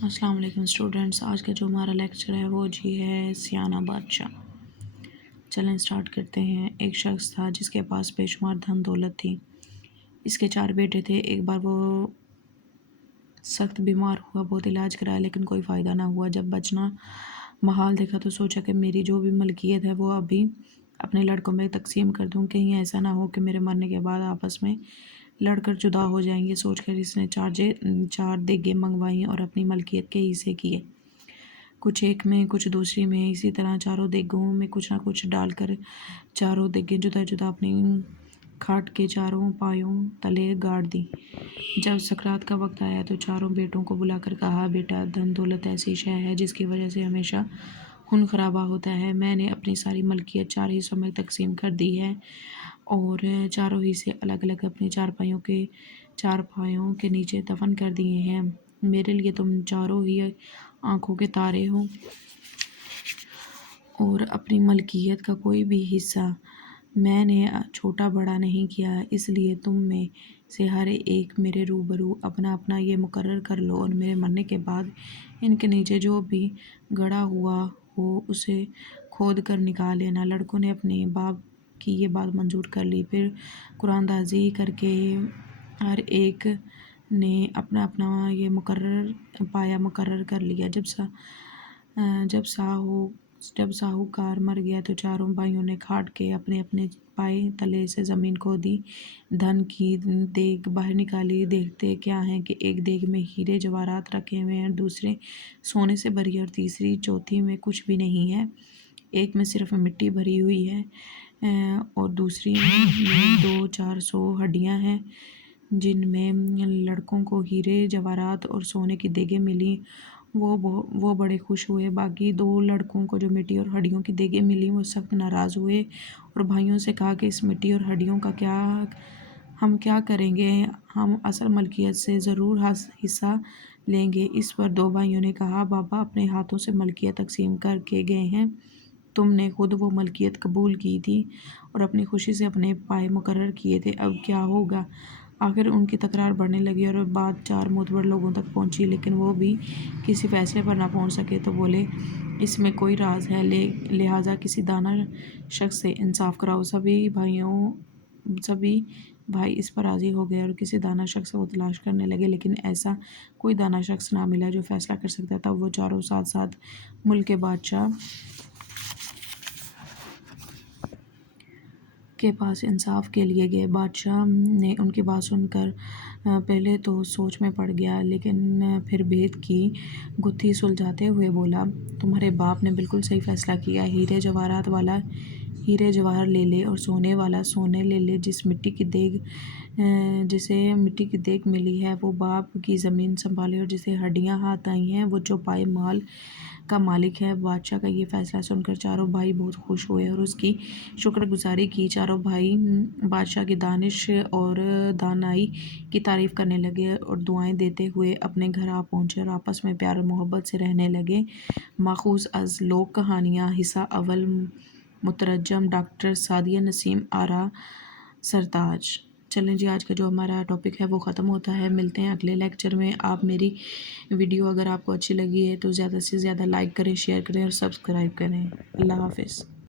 السلام علیکم اسٹوڈنٹس، آج کا جو ہمارا لیکچر ہے وہ ہے سیانہ بادشاہ۔ چلیں اسٹارٹ کرتے ہیں۔ ایک شخص تھا جس کے پاس بے شمار دھن دولت تھی۔ اس کے 4 بیٹے تھے۔ ایک بار وہ سخت بیمار ہوا، بہت علاج کرایا لیکن کوئی فائدہ نہ ہوا۔ جب بچنا محال دیکھا تو سوچا کہ میری جو بھی ملکیت ہے وہ ابھی اپنے لڑکوں میں تقسیم کر دوں، کہیں ایسا نہ ہو کہ میرے مرنے کے بعد آپس میں لڑ کر جدا ہو جائیں گے۔ سوچ کر اس نے 4 دیگیں منگوائیں اور اپنی ملکیت کے حصے کیے، کچھ ایک میں کچھ دوسری میں۔ اسی طرح 4 دیگوں میں کچھ نہ کچھ ڈال کر 4 دیگیں جدا جدا اپنی کھاٹ کے 4 پایوں تلے گاڑ دی۔ جب سکرات کا وقت آیا تو 4 بیٹوں کو بلا کر کہا، بیٹا، دھن دولت ایسی شے ہے جس کی وجہ سے ہمیشہ خون خرابہ ہوتا ہے۔ میں نے اپنی ساری ملکیت 4 حصوں میں تقسیم کر دی ہے اور 4 حصے الگ الگ اپنی 4 پایوں کے نیچے دفن کر دیے ہیں۔ میرے لیے تم 4 ہی آنکھوں کے تارے ہو اور اپنی ملکیت کا کوئی بھی حصہ میں نے چھوٹا بڑا نہیں کیا، اس لیے تم میں سے ہر ایک میرے روبرو اپنا اپنا یہ مقرر کر لو اور میرے مرنے کے بعد ان کے نیچے جو بھی گڑا ہوا ہو اسے کھود کر نکال لینا۔ لڑکوں نے اپنے باپ کی یہ بات منظور کر لی۔ پھر قرآن دازی کر کے ہر ایک نے اپنا اپنا یہ پایا مقرر کر لیا۔ جب ساہوکار مر گیا تو 4 بھائیوں نے کھاٹ کے اپنے اپنے پائے تلے سے زمین کھودی، دھن کی دیگ باہر نکالی۔ دیکھتے کیا ہے کہ ایک دیگ میں ہیرے جواہرات رکھے ہوئے ہیں، دوسرے سونے سے بھری اور تیسری چوتھی میں کچھ بھی نہیں ہے۔ ایک میں صرف مٹی بھری ہوئی ہے اور دوسری میں 200-400 ہڈیاں ہیں جن میں لڑکوں کو ہیرے جواہرات اور سونے کی دیگیں ملی۔ وہ بڑے خوش ہوئے۔ باقی 2 لڑکوں کو جو مٹی اور ہڈیوں کی دیگیں ملی وہ سخت ناراض ہوئے اور بھائیوں سے کہا کہ اس مٹی اور ہڈیوں کا ہم کیا کریں گے؟ ہم اصل ملکیت سے ضرور حصہ لیں گے۔ اس پر 2 بھائیوں نے کہا، بابا اپنے ہاتھوں سے ملکیت تقسیم کر کے گئے ہیں، تم نے خود وہ ملکیت قبول کی تھی اور اپنی خوشی سے اپنے پائے مقرر کیے تھے، اب کیا ہوگا؟ آخر ان کی تکرار بڑھنے لگی اور بات 4 معتبر لوگوں تک پہنچی، لیکن وہ بھی کسی فیصلے پر نہ پہنچ سکے تو بولے، اس میں کوئی راز ہے، لہٰذا کسی دانا شخص سے انصاف کراؤ۔ سبھی بھائی اس پر راضی ہو گئے اور کسی دانا شخص کو تلاش کرنے لگے، لیکن ایسا کوئی دانا شخص نہ ملا جو فیصلہ کر سکتا۔ تب وہ 4 ساتھ ساتھ ملک کے بادشاہ کے پاس انصاف کے لیے گئے۔ بادشاہ نے ان کی بات سن کر پہلے تو سوچ میں پڑ گیا، لیکن پھر بھید کی گتھی سلجھاتے ہوئے بولا، تمہارے باپ نے بالکل صحیح فیصلہ کیا۔ ہیرے جواہرات والا ہیرے جواہر لے لے اور سونے والا سونے لے لے۔ جسے مٹی کی دیگ ملی ہے وہ باپ کی زمین سنبھالے اور جسے ہڈیاں ہاتھ آئی ہیں وہ چوپائے مال کا مالک ہے۔ بادشاہ کا یہ فیصلہ سن کر 4 بھائی بہت خوش ہوئے اور اس کی شکر گزاری کی۔ 4 بھائی بادشاہ کی دانش اور دانائی کی تعریف کرنے لگے اور دعائیں دیتے ہوئے اپنے گھر آ پہنچے اور آپس میں پیار و محبت سے رہنے لگے۔ ماخوذ از لوک کہانیاں، حصہ اول، مترجم ڈاکٹر سعدیہ نسیم آرا سرتاج۔ چلیں جی، آج کا جو ہمارا ٹاپک ہے وہ ختم ہوتا ہے۔ ملتے ہیں اگلے لیکچر میں۔ آپ میری ویڈیو اگر آپ کو اچھی لگی ہے تو زیادہ سے زیادہ لائک کریں، شیئر کریں اور سبسکرائب کریں۔ اللہ حافظ۔